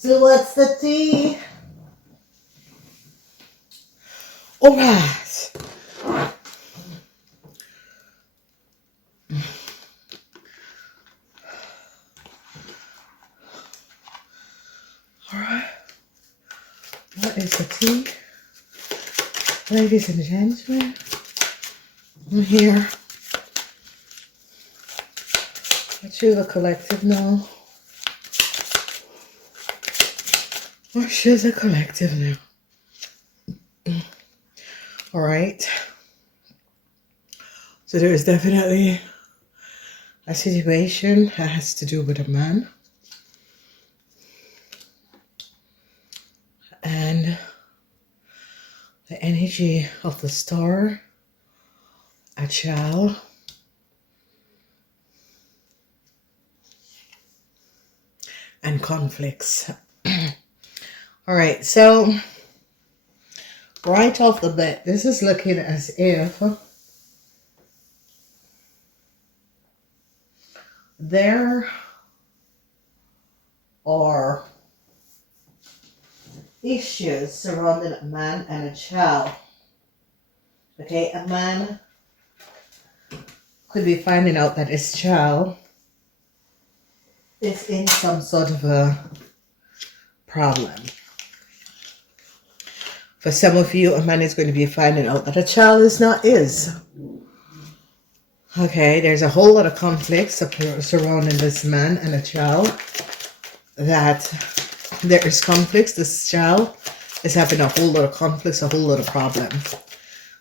So what's the tea? All right. All right. What is the tea? Ladies and gentlemen, I'm here. I choose the collective now. Or choose a collective now. All right. So there is definitely a situation that has to do with a man. And the energy of the star, a child, and conflicts. All right, so right off the bat, this is looking as if there are issues surrounding a man and a child. Okay, a man could be finding out that his child is in some sort of a problem. For some of you, a man is going to be finding out that a child is not his. Okay, there's a whole lot of conflicts surrounding this man and a child. That there is conflicts. This child is having a whole lot of conflicts, a whole lot of problems.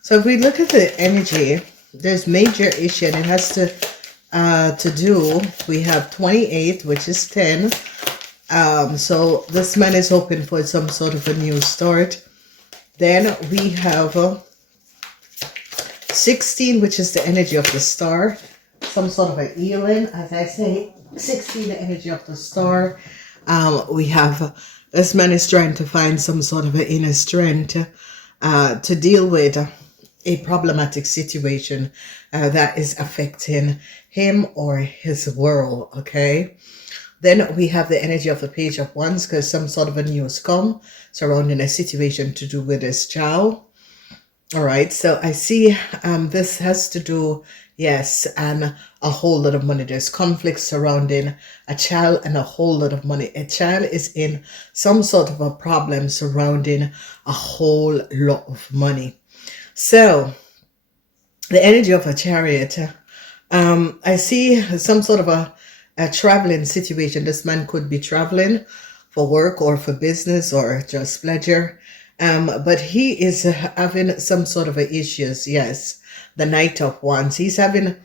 So if we look at the energy, there's major issue, and it has to do. We have 28, which is 10. So this man is hoping for some sort of a new start. Then we have 16, which is the energy of the star. Some sort of a healing. As I say, 16, the energy of the star. We have this man is trying to find some sort of an inner strength to deal with a problematic situation that is affecting him or his world. Okay. Then we have the energy of the Page of Wands, because some sort of a news come surrounding a situation to do with his child. All right, so I see this has to do, yes, and a whole lot of money. There's conflict surrounding a child and a whole lot of money. A child is in some sort of a problem surrounding a whole lot of money. So the energy of a Chariot, I see some sort of a traveling situation. This man could be traveling for work or for business or just pleasure. But he is having some sort of a issues. Yes, the Knight of Wands. He's having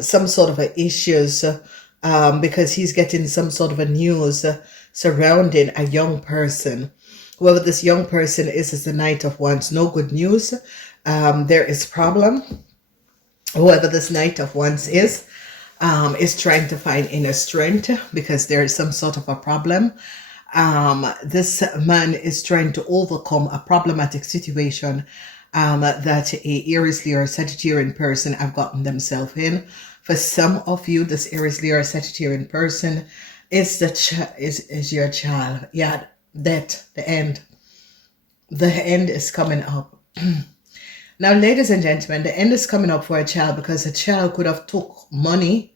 some sort of a issues because he's getting some sort of a news surrounding a young person. Whoever this young person is the Knight of Wands. No good news. There is problem. Whoever this Knight of Wands is trying to find inner strength because there is some sort of a problem. This man is trying to overcome a problematic situation that a Aries, Leo, or Sagittarian person have gotten themselves in. For some of you, this Aries, Leo, or Sagittarian person is is your child. Yeah, that the end is coming up. Now, ladies and gentlemen, the end is coming up for a child because a child could have took money,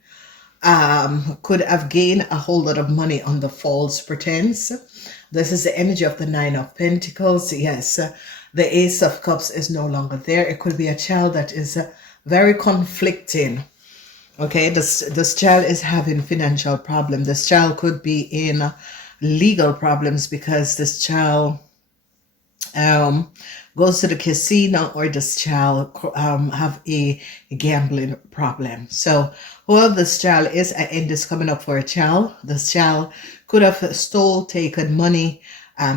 could have gained a whole lot of money on the false pretense. This is the energy of the Nine of Pentacles. Yes, the Ace of Cups is no longer there. It could be a child that is very conflicting. Okay, this child is having financial problem. This child could be in legal problems because this child goes to the casino, or this child have a gambling problem. So whoever this child is, an end is coming up for a child. This child could have taken money.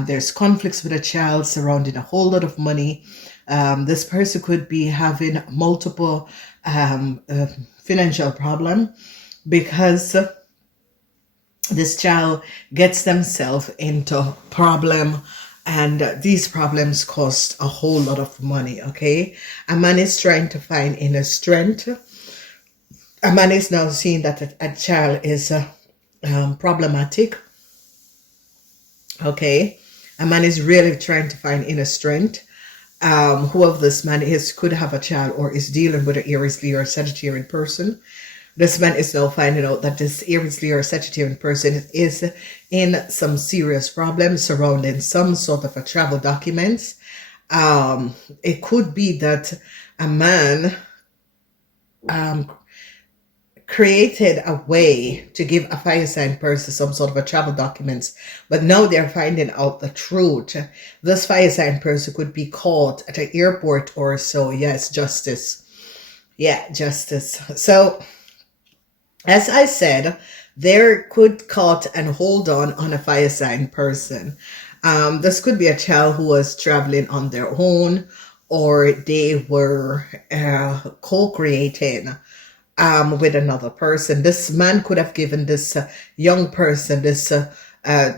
There's conflicts with a child surrounding a whole lot of money. This person could be having multiple financial problem because this child gets themselves into problem. And these problems cost a whole lot of money, okay? A man is trying to find inner strength. A man is now seeing that a child is problematic. Okay. A man is really trying to find inner strength. Whoever this man is could have a child or is dealing with an Aries, Leo, or Sagittarian person. This man is now finding out that this Aries, Leo, or Sagittarian person is in some serious problems surrounding some sort of a travel documents. It could be that a man created a way to give a fire sign person some sort of a travel documents, but now they're finding out the truth. This fire sign person could be caught at an airport or so. Yes, justice. Yeah, justice. So, as I said, there could caught and hold on a fire sign person. This could be a child who was traveling on their own, or they were co-creating with another person. This man could have given this young person this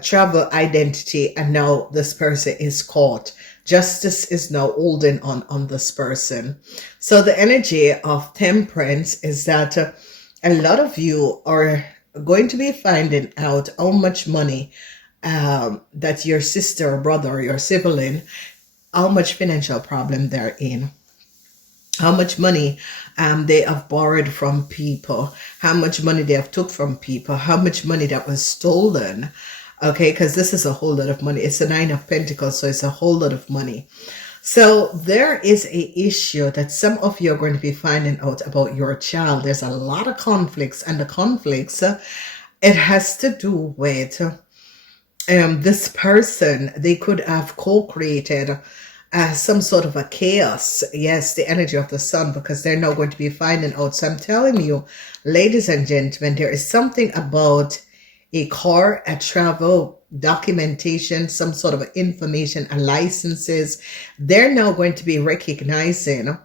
travel identity, and now this person is caught. Justice is now holding on this person. So the energy of temperance is that a lot of you are going to be finding out how much money that your sister or brother or your sibling, how much financial problem they're in, how much money they have borrowed from people, how much money they have took from people, how much money that was stolen. Okay, because this is a whole lot of money. It's a 9 of Pentacles, so it's a whole lot of money. So there is a issue that some of you are going to be finding out about your child. There's a lot of conflicts, and the conflicts, it has to do with this person. They could have co-created some sort of a chaos. Yes, the energy of the sun, because they're now going to be finding out. So I'm telling you, ladies and gentlemen, there is something about a car, a travel, documentation, some sort of information, and licenses. They're now going to be recognizing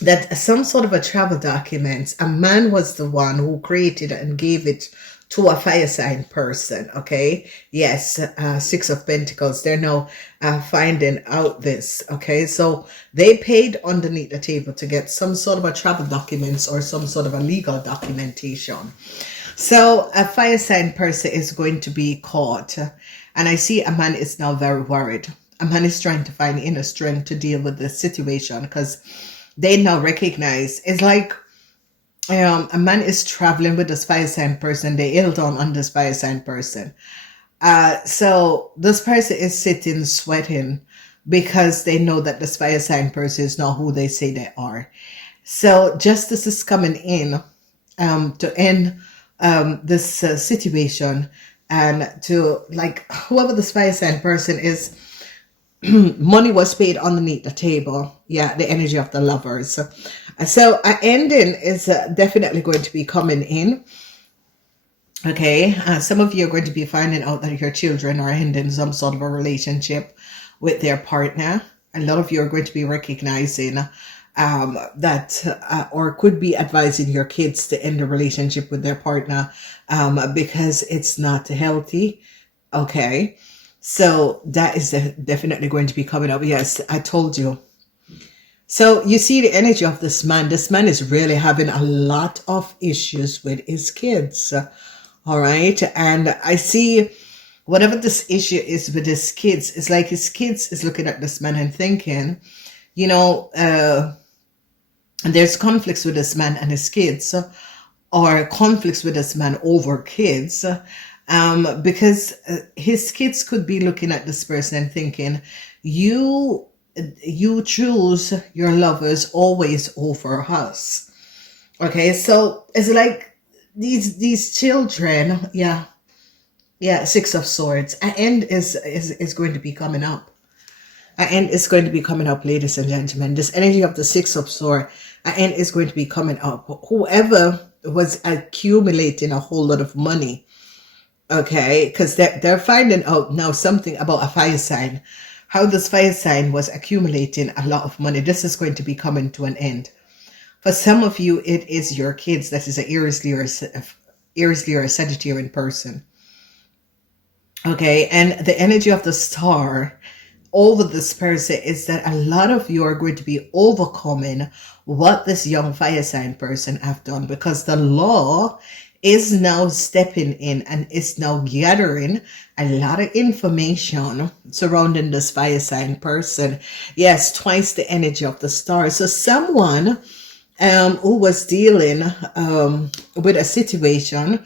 that some sort of a travel documents, a man was the one who created and gave it to a fire sign person. Okay, yes, 6 of Pentacles. They're now finding out this. Okay, so they paid underneath the table to get some sort of a travel documents or some sort of a legal documentation. So a fire sign person is going to be caught, and I see a man is now very worried. A man is trying to find inner strength to deal with the situation, because they now recognize it's like a man is traveling with this fire sign person. They held on this fire sign person. So this person is sitting sweating because they know that this fire sign person is not who they say they are. So justice is coming in to end this situation, and to, like, whoever this fire sign person is, money was paid underneath the table. Yeah, the energy of the lovers. So an ending is definitely going to be coming in. Okay, some of you are going to be finding out that your children are ending some sort of a relationship with their partner. A lot of you are going to be recognizing that or could be advising your kids to end a relationship with their partner because it's not healthy. Okay, so that is definitely going to be coming up. Yes, I told you. So you see the energy of this man. This man is really having a lot of issues with his kids. All right, and I see whatever this issue is with his kids, it's like his kids is looking at this man and thinking, you know, there's conflicts with this man and his kids, or conflicts with this man over kids, because his kids could be looking at this person and thinking, you choose your lovers always over us. Okay, so it's like these children, yeah, 6 of Swords. An end is going to be coming up. An end is going to be coming up, ladies and gentlemen. This energy of the 6 of Swords, an end is going to be coming up. Whoever was accumulating a whole lot of money, okay, because they're finding out now something about a fire sign, how this fire sign was accumulating a lot of money. This is going to be coming to an end. For some of you, it is your kids that is an Aries, Leo, or Sagittarian person. Okay, and the energy of the star over this person is that a lot of you are going to be overcoming what this young fire sign person have done, because the law is now stepping in and is now gathering a lot of information surrounding this fire sign person. Yes, twice the energy of the stars. So someone who was dealing with a situation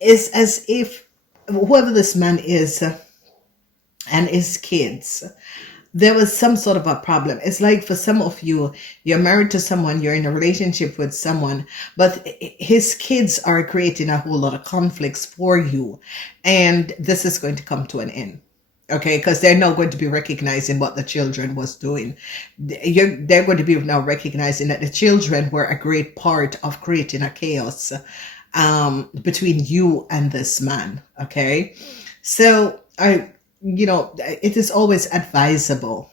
is as if whoever this man is and his kids, there was some sort of a problem. It's like for some of you, you're married to someone, you're in a relationship with someone, but his kids are creating a whole lot of conflicts for you. And this is going to come to an end. Okay, because they're now going to be recognizing what the children was doing. They're going to be now recognizing that the children were a great part of creating a chaos between you and this man. Okay, so it is always advisable,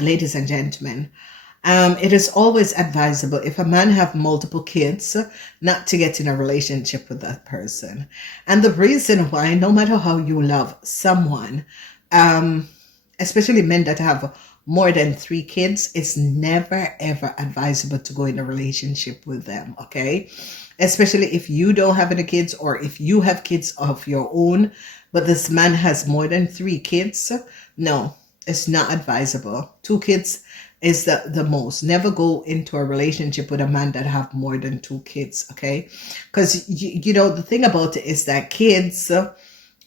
ladies and gentlemen. It is always advisable if a man have multiple kids not to get in a relationship with that person. And the reason why, no matter how you love someone, especially men that have more than 3 kids, it's never ever advisable to go in a relationship with them. Okay, especially if you don't have any kids, or if you have kids of your own, but this man has more than 3 kids. No, it's not advisable. 2 kids is the most. Never go into a relationship with a man that have more than 2 kids. Okay, because the thing about it is that kids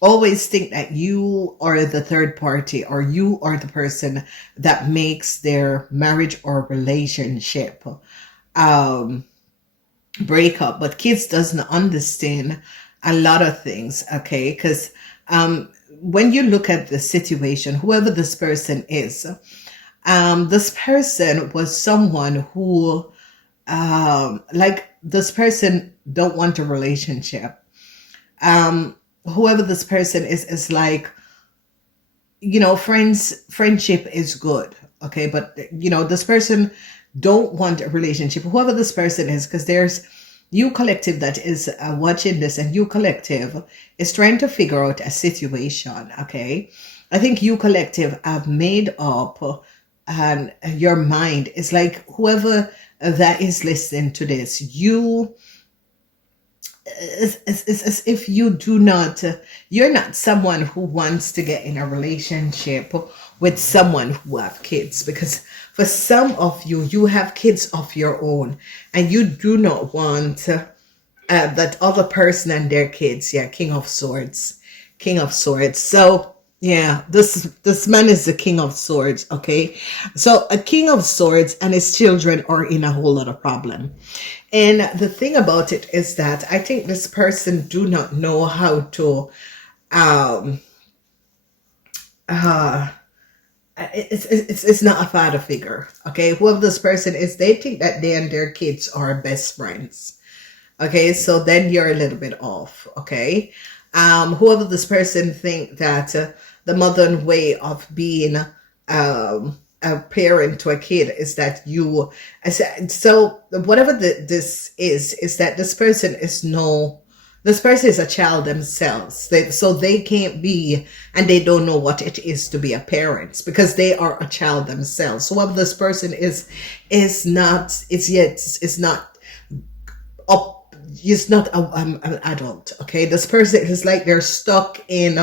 always think that you are the third party, or you are the person that makes their marriage or relationship break up. But kids doesn't understand a lot of things. Okay, because when you look at the situation, whoever this person is, this person was someone who, this person don't want a relationship. Whoever this person is like, friendship is good. Okay. But this person don't want a relationship. Whoever this person is, because there's you collective that is watching this, and you collective is trying to figure out a situation. Okay. I think you collective have made up, and your mind is like, whoever that is listening to this, it's as if you're not someone who wants to get in a relationship with someone who have kids, because for some of you, you have kids of your own, and you do not want that other person and their kids. Yeah, King of Swords. So yeah, this man is the King of Swords. Okay, so a King of Swords and his children are in a whole lot of problem. And the thing about it is that I think this person do not know how to it's not a father figure. Okay, whoever this person is, they think that they and their kids are best friends. Okay, so then you're a little bit off. Okay, whoever this person think that the modern way of being a parent to a kid is that you, so whatever this is that this person is a child themselves. So they can't be, and they don't know what it is to be a parent, because they are a child themselves. So whoever this person is not up, is not an adult. Okay, this person is like they're stuck in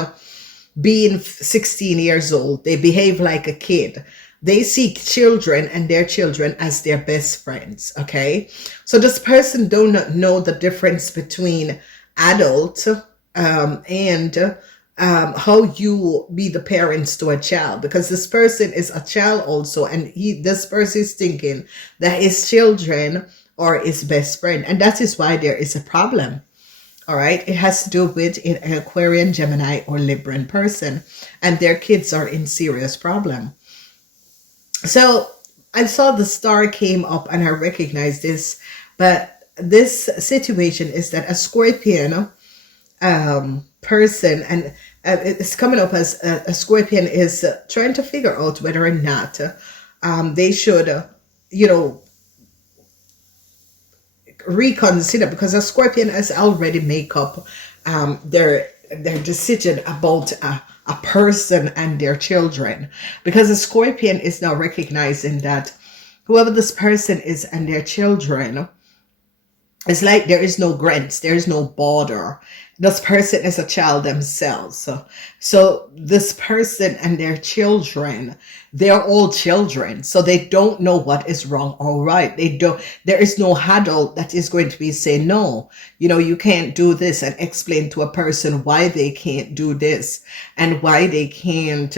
being 16 years old. They behave like a kid. They see children and their children as their best friends. Okay, so this person do not know the difference between adult and how you be the parents to a child, because this person is a child also, and this person is thinking that his children are his best friend, and that is why there is a problem. All right, it has to do with an Aquarian, Gemini, or Libran person, and their kids are in serious problem. So I saw the star came up and I recognized this, but this situation is that a Scorpion person, and it's coming up as a Scorpion is trying to figure out whether or not they should, reconsider, because a Scorpion has already made up their decision about a person and their children, because a Scorpion is now recognizing that whoever this person is and their children It's like there is no grants, there is no border. This person is a child themselves. So this person and their children, they're all children. So they don't know what is wrong or right. They don't, there is no adult that is going to be saying, no, you can't do this, and explain to a person why they can't do this and why they can't,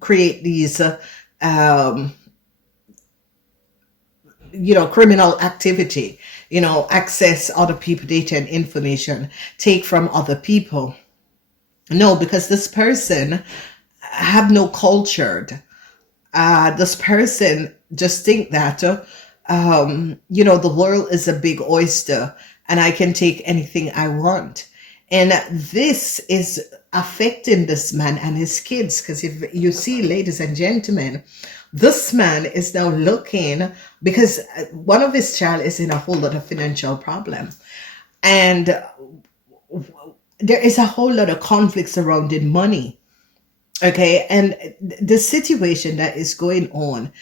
create these, criminal activity, access other people data and information, take from other people. No, because this person have no cultured. This person just think that, the world is a big oyster and I can take anything I want. And this is affecting this man and his kids. Because if you see, ladies and gentlemen, this man is now looking, because one of his child is in a whole lot of financial problem. And there is a whole lot of conflicts surrounding money. Okay. And the situation that is going on,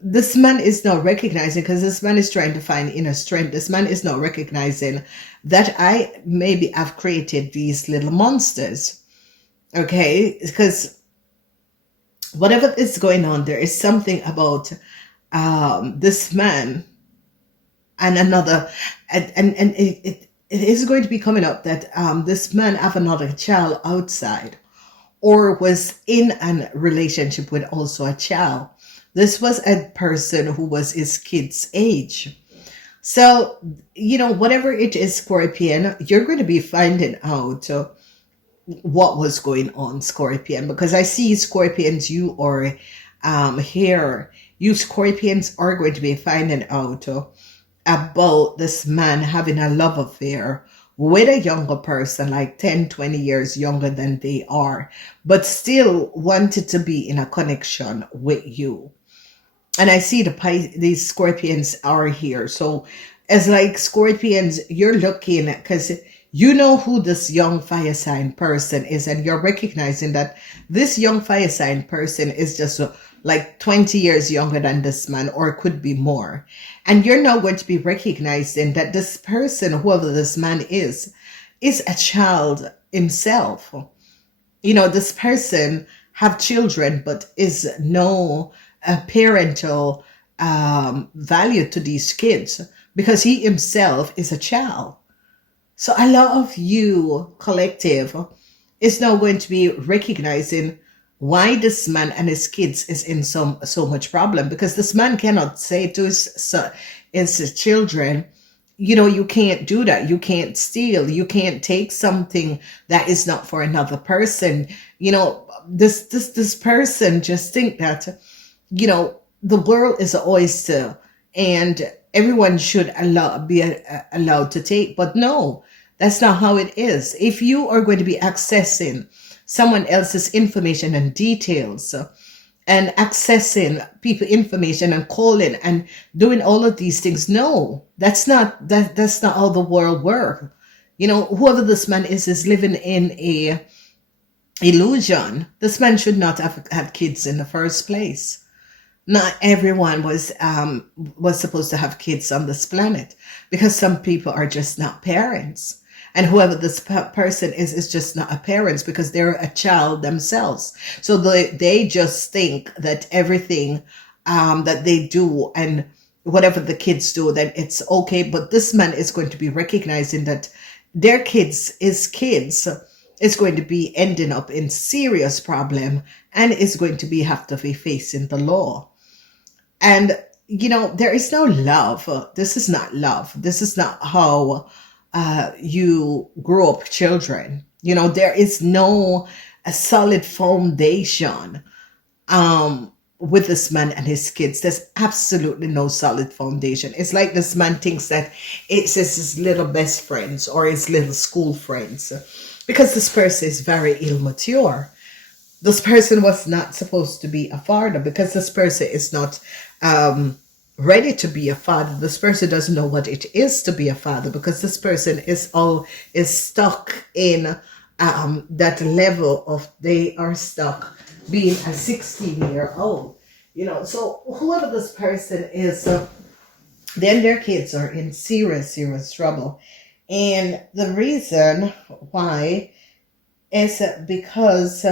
this man is not recognizing, because this man is trying to find inner strength. This man is not recognizing that I maybe have created these little monsters. Okay. Because whatever is going on, there is something about this man and another, and it is going to be coming up that this man have another child outside, or was in a relationship with also a child. This was a person who was his kid's age. So, whatever it is, Scorpion, you're going to be finding out what was going on, Scorpion, because I see Scorpions, you are here. You Scorpions are going to be finding out about this man having a love affair with a younger person, like 10, 20 years younger than they are, but still wanted to be in a connection with you. And I see these Scorpions are here. So as like Scorpions, you're looking at, because you know who this young fire sign person is, and you're recognizing that this young fire sign person is just like 20 years younger than this man, or could be more. And you're now going to be recognizing that this person, whoever this man is a child himself. This person have children, but is no parental value to these kids, because he himself is a child. So a lot of you collective is now going to be recognizing why this man and his kids is in so much problem, because this man cannot say to his children, you can't do that. You can't steal. You can't take something that is not for another person. This person just think that, the world is an oyster and everyone should be allowed to take. But no, that's not how it is. If you are going to be accessing someone else's information and details, and accessing people information and calling and doing all of these things, no, that's not how the world works. Whoever this man is living in a illusion. This man should not have had kids in the first place. Not everyone was supposed to have kids on this planet, because some people are just not parents. And whoever this person is just not a parent, because they're a child themselves. So they just think that everything that they do and whatever the kids do, that it's okay. But this man is going to be recognizing that their kids is going to be ending up in serious problem, and is going to have to be facing the law. And, there is no love. This is not love. This is not how you grow up children. There is no a solid foundation with this man and his kids. There's absolutely no solid foundation. It's like this man thinks that it's his little best friends or his little school friends, because this person is very immature. This person was not supposed to be a father, because this person is not ready to be a father. This person doesn't know what it is to be a father, because this person is stuck in that level of, they are stuck being a 16-year-old. So whoever this person is, then their kids are in serious, serious trouble. And the reason why is because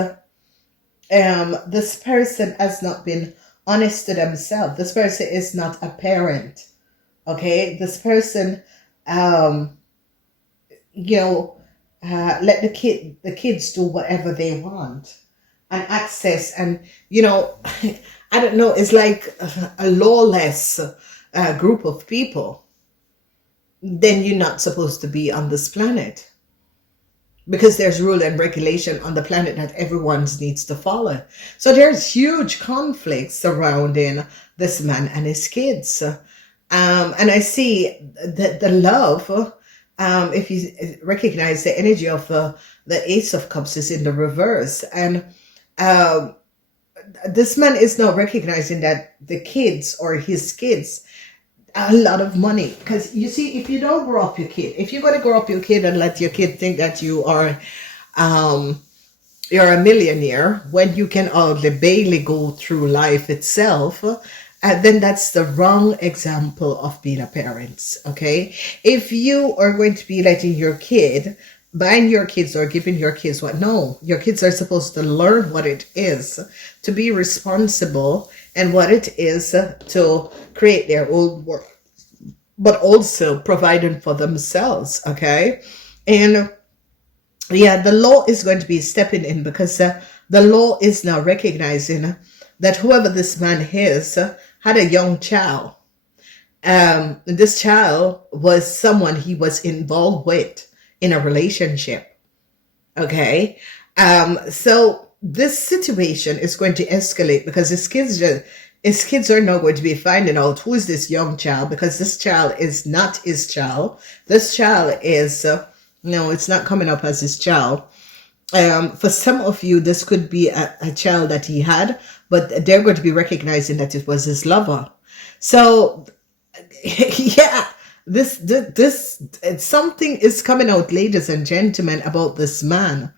this person has not been honest to themselves. This person is not a parent. Okay, this person, um, let the kids do whatever they want and access, and I don't know. It's like a lawless group of people. Then you're not supposed to be on this planet, because there's rule and regulation on the planet that everyone needs to follow. So there's huge conflicts surrounding this man and his kids. And I see the love, if you recognize the energy of the Ace of Cups is in the reverse. And this man is not recognizing that the kids or his kids a lot of money. Because you see, if you don't grow up your kid, if you're going to grow up your kid and let your kid think that you're a millionaire when you can only barely go through life itself, then that's the wrong example of being a parent. Okay, if you are going to be letting your kid, buying your kids or giving your kids what, no, your kids are supposed to learn what it is to be responsible and what it is to create their own work, but also providing for themselves. Okay, and yeah, the law is going to be stepping in, because the law is now recognizing that whoever this man is had a young child. This child was someone he was involved with in a relationship. Okay, so this situation is going to escalate, because his kids are now going to be finding out who is this young child, because this child is not his child. This child is no, it's not coming up as his child. For some of you, this could be a child that he had, but they're going to be recognizing that it was his lover. So, yeah, this something is coming out, ladies and gentlemen, about this man.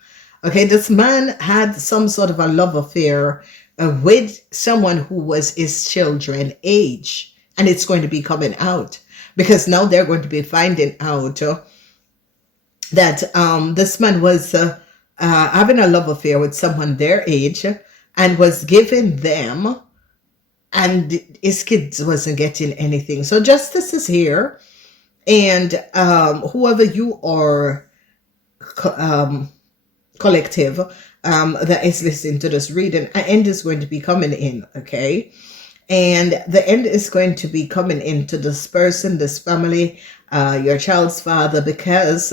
Okay, this man had some sort of a love affair with someone who was his children age, and it's going to be coming out, because now they're going to be finding out that this man was having a love affair with someone their age and was giving them, and his kids wasn't getting anything. So justice is here, and whoever you are, collective, that is listening to this reading, an end is going to be coming in. Okay, and the end is going to be coming into this person, this family, your child's father, because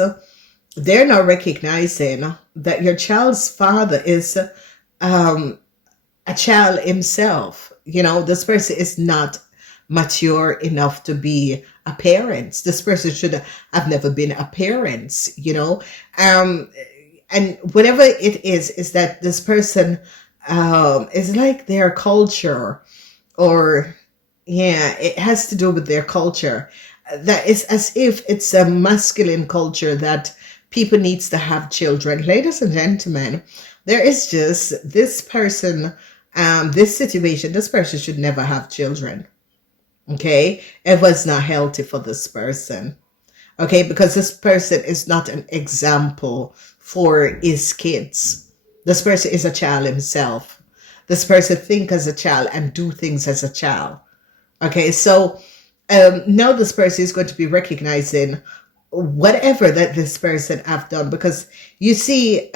they're now recognizing that your child's father is a child himself. This person is not mature enough to be a parent. This person should have never been a parent, and whatever it is that this person is like their culture, or yeah, it has to do with their culture. That is as if it's a masculine culture that people needs to have children. Ladies and gentlemen, there is just this person, this situation, this person should never have children. Okay, it was not healthy for this person. Okay, because this person is not an example for his kids. This person is a child himself. This person think as a child and do things as a child. Okay, so now this person is going to be recognizing whatever that this person have done, because you see,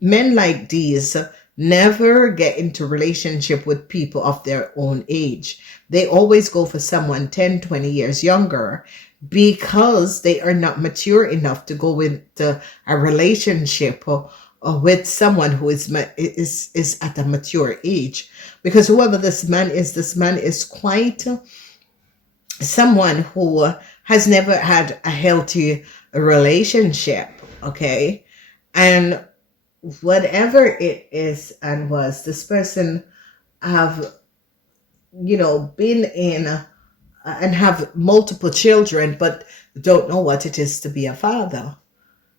men like these never get into relationship with people of their own age. They always go for someone 10, 20 years younger, because they are not mature enough to go into a relationship or with someone who is at a mature age. Because whoever this man is quite someone who has never had a healthy relationship. Okay, and whatever it is and was, this person have been in and have multiple children, but don't know what it is to be a father.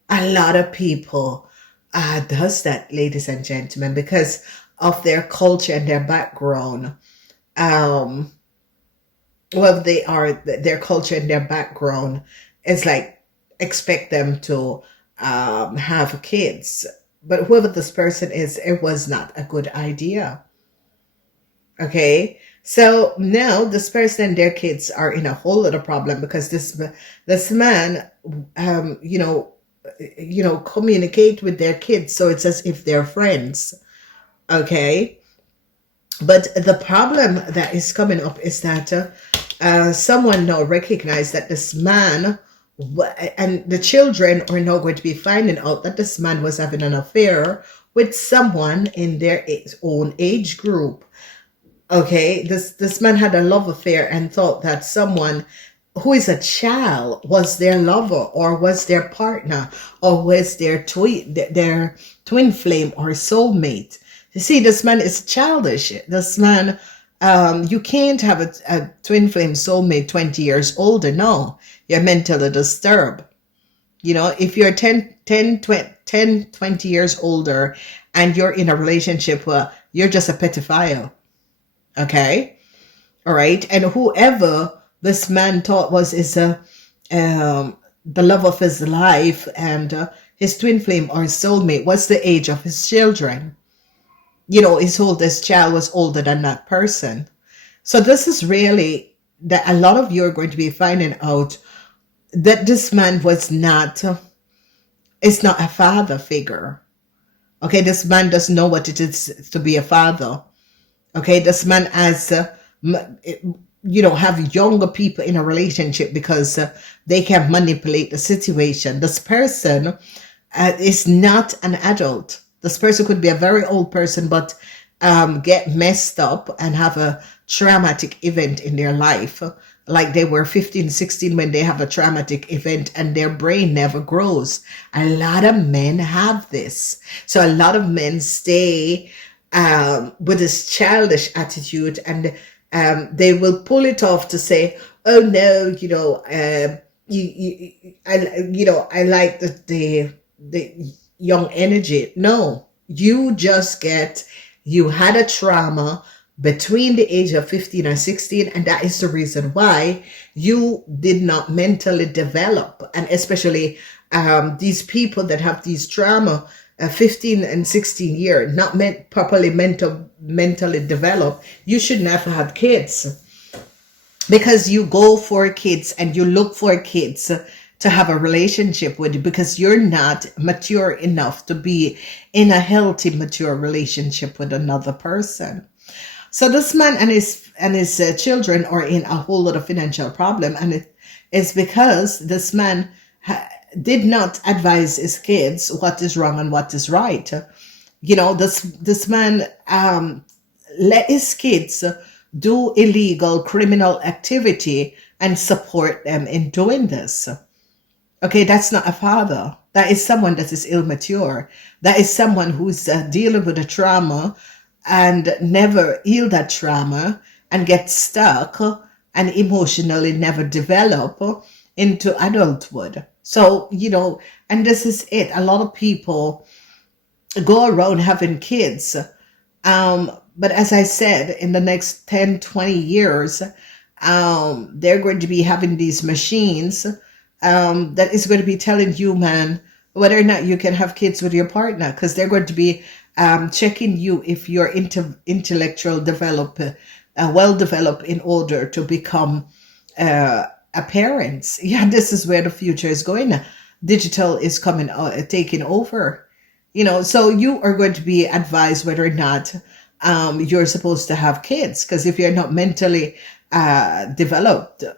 A lot of people does that, ladies and gentlemen, because of their culture and their background. well, they are, their culture and their background is like expect them to have kids. But whoever this person is, it was not a good idea. Okay. So now this person and their kids are in a whole lot of problem because this man, communicate with their kids. So it's as if they're friends. Okay. But the problem that is coming up is that someone now recognized that this man, and the children are now going to be finding out that this man was having an affair with someone in their own age group. Okay, this man had a love affair and thought that someone who is a child was their lover or was their partner or was their twin flame or soulmate. You see, this man is childish. This man, you can't have a twin flame soulmate 20 years older. No, you're mentally disturbed. You know, if you're 20 years older and you're in a relationship where you're just a pedophile. Okay. All right. And whoever this man thought the love of his life and his twin flame or his soulmate was the age of his children. You know, his oldest child was older than that person. So this is really that a lot of you are going to be finding out that this man is not a father figure. Okay. This man doesn't know what it is to be a father. Okay, this man has, have younger people in a relationship because they can manipulate the situation. This person is not an adult. This person could be a very old person, but get messed up and have a traumatic event in their life. Like they were 15, 16 when they have a traumatic event and their brain never grows. A lot of men have this. So a lot of men stay with this childish attitude, and they will pull it off to say, "Oh no, I like the young energy." No, you had a trauma between the age of 15 and 16, and that is the reason why you did not mentally develop, and especially these people that have these trauma. 15 and 16 years, not properly mentally developed, you should never have kids, because you go for kids and you look for kids to have a relationship with, because you're not mature enough to be in a healthy, mature relationship with another person. So this man and his children are in a whole lot of financial problem, and it is because this man did not advise his kids what is wrong and what is right. You know, this man let his kids do illegal criminal activity and support them in doing this. Okay, that's not a father. That is someone that is immature. That is someone who's dealing with a trauma and never heal that trauma and get stuck and emotionally never develop into adulthood. So, and this is it. A lot of people go around having kids. But as I said, in the next 10, 20 years, they're going to be having these machines that is going to be telling you, man, whether or not you can have kids with your partner, because they're going to be checking you if you're intellectual well developed in order to become parents. Yeah, this is where the future is going. Digital is coming, taking over. So you are going to be advised whether or not you're supposed to have kids, because if you're not mentally developed to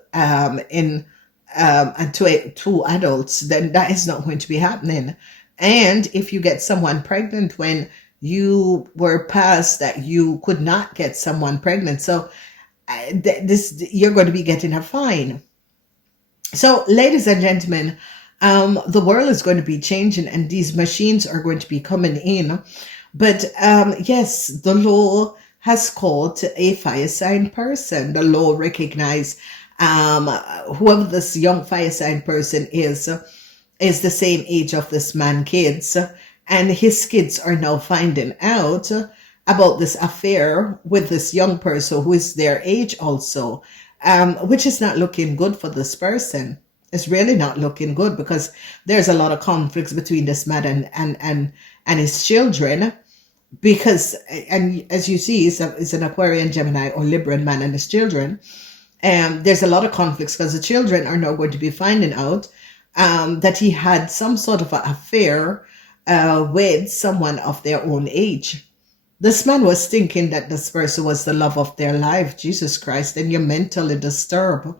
adults, then that is not going to be happening. And if you get someone pregnant when you were past that you could not get someone pregnant, so you're going to be getting a fine. So, ladies and gentlemen, the world is going to be changing and these machines are going to be coming in. But yes, the law has called a fire sign person. The law recognized whoever this young fire sign person is the same age of this man's kids. And his kids are now finding out about this affair with this young person who is their age also. which is not looking good for this person. It's really not looking good because there's a lot of conflicts between this man and his children. Because, and as you see, it's an Aquarian, Gemini, or Libran man and his children. There's a lot of conflicts because the children are now going to be finding out that he had some sort of an affair with someone of their own age. This man was thinking that this person was the love of their life. Jesus Christ, and you're mentally disturbed.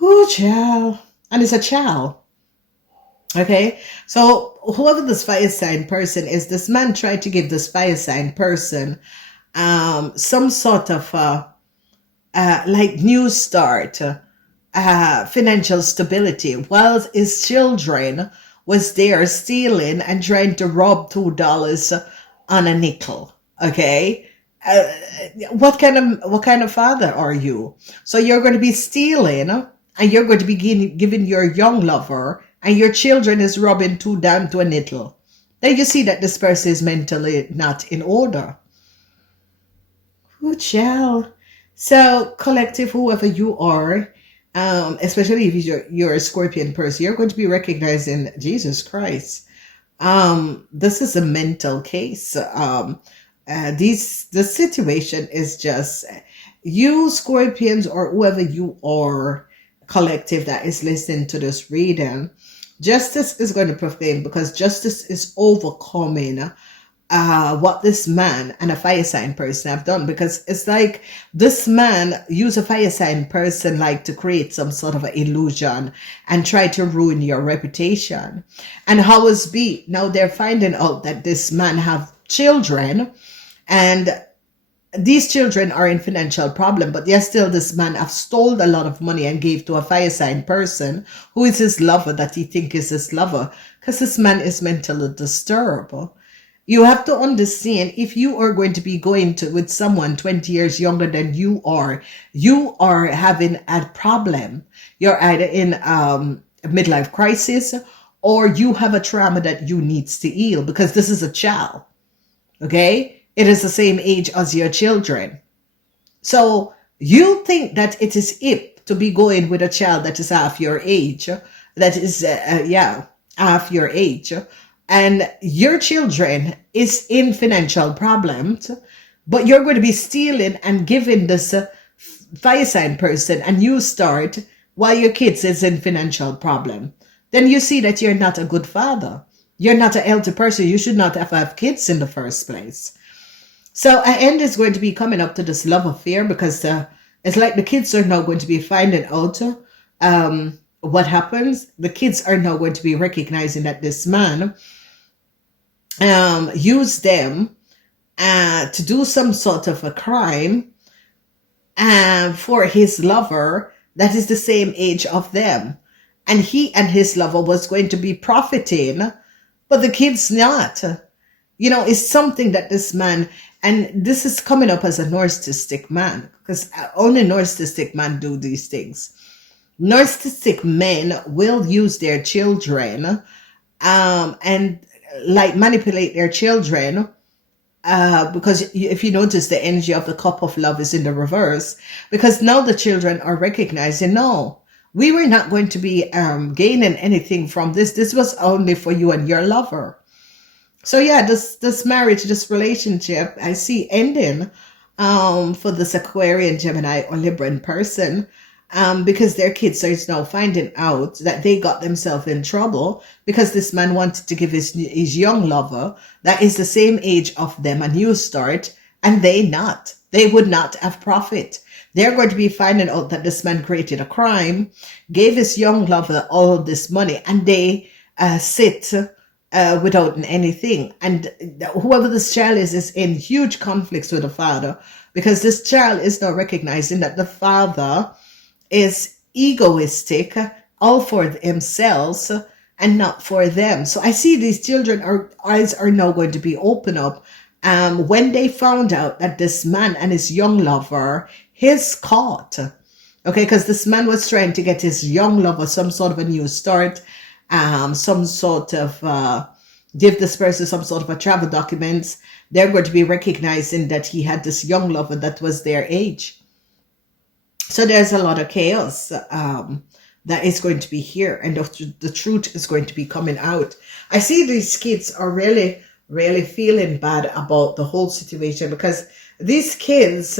Oh, child. And it's a child. Okay, so whoever this fire sign person is, this man tried to give this fire sign person some sort of like new start, financial stability, while his children was there stealing and trying to rob $2 on a nickel. Okay, what kind of father are you? So you're going to be stealing and you're going to be giving your young lover, and your children is robbing $2 down to a nickel. Then you see that this person is mentally not in order. Who child? So collective, whoever you are, especially if you're a Scorpion person, you're going to be recognizing Jesus Christ. This is a mental case. The situation is just you Scorpions or whoever you are, collective that is listening to this reading. Justice is going to prevail because justice is overcoming what this man and a fire sign person have done, because it's like this man used a fire sign person like to create some sort of an illusion and try to ruin your reputation. And how is be now they're finding out that this man have children, and these children are in financial problem, but yet still this man have stole a lot of money and gave to a fire sign person who is his lover, that he think is his lover, because this man is mentally disturbed. You have to understand, if you are going to be going to with someone 20 years younger than you are having a problem. You're either in a midlife crisis or you have a trauma that you needs to heal, because this is a child. Okay? It is the same age as your children. So you think that it is hip to be going with a child that is half your age, that is, half your age, and your children is in financial problems, but you're going to be stealing and giving this fire sign person a new start while your kids is in financial problem. Then you see that you're not a good father. You're not a healthy person. You should not have kids in the first place. So an end is going to be coming up to this love affair, because it's like the kids are now going to be finding out what happens. The kids are now going to be recognizing that this man used them to do some sort of a crime for his lover that is the same age of them. And he and his lover was going to be profiting, but the kids not. You know, it's something that this man, and this is coming up as a narcissistic man, because only narcissistic men do these things. Narcissistic men will use their children and like manipulate their children, because if you notice, the energy of the cup of love is in the reverse, because now the children are recognizing, no, we were not going to be gaining anything from this. This was only for you and your lover. So yeah, this marriage, this relationship, I see ending for this Aquarian, Gemini, or Libran person, because their kids are now finding out that they got themselves in trouble because this man wanted to give his young lover that is the same age of them a new start, and they would not have profit. They're going to be finding out that this man created a crime, gave his young lover all this money, and they sit without anything. And whoever this child is in huge conflicts with the father, because this child is now recognizing that the father is egoistic, all for themselves and not for them. So I see these children eyes are now going to be open up when they found out that this man and his young lover is caught. Okay, because this man was trying to get his young lover some sort of a new start, some sort of give this person some sort of a travel documents. They're going to be recognizing that he had this young lover that was their age. So there's a lot of chaos that is going to be here, and the truth is going to be coming out. I see these kids are really, really feeling bad about the whole situation, because these kids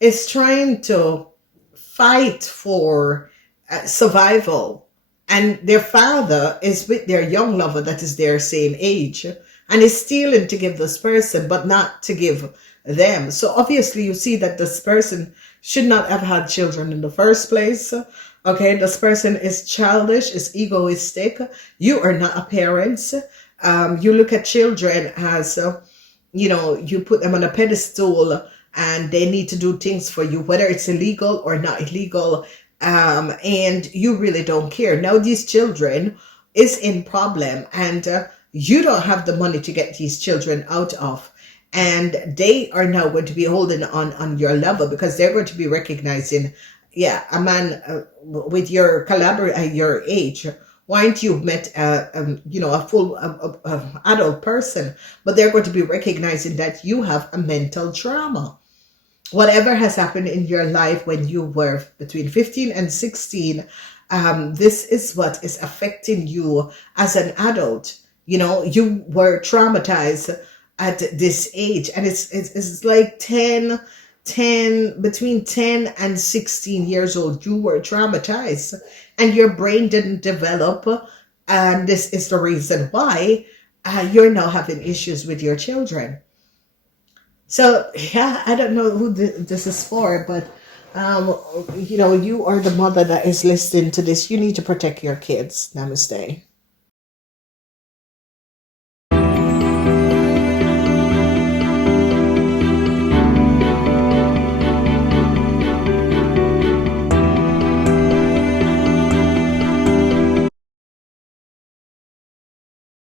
is trying to fight for survival, and their father is with their young lover that is their same age, and is stealing to give this person but not to give them. So obviously you see that this person should not have had children in the first place. Okay, this person is childish, is egoistic. You are not a parent. You look at children as, you put them on a pedestal and they need to do things for you, whether it's illegal or not illegal. And you really don't care. Now these children is in problem, and you don't have the money to get these children out of. And they are now going to be holding on your level, because they're going to be recognizing, yeah, a man with your your age. Why aren't you met a full adult person? But they're going to be recognizing that you have a mental trauma. Whatever has happened in your life when you were between 15 and 16, this is what is affecting you as an adult. You were traumatized at this age, and it's like 10, between 10 and 16 years old, you were traumatized and your brain didn't develop. And this is the reason why you're now having issues with your children. So, yeah, I don't know who this is for, but, you are the mother that is listening to this. You need to protect your kids. Namaste.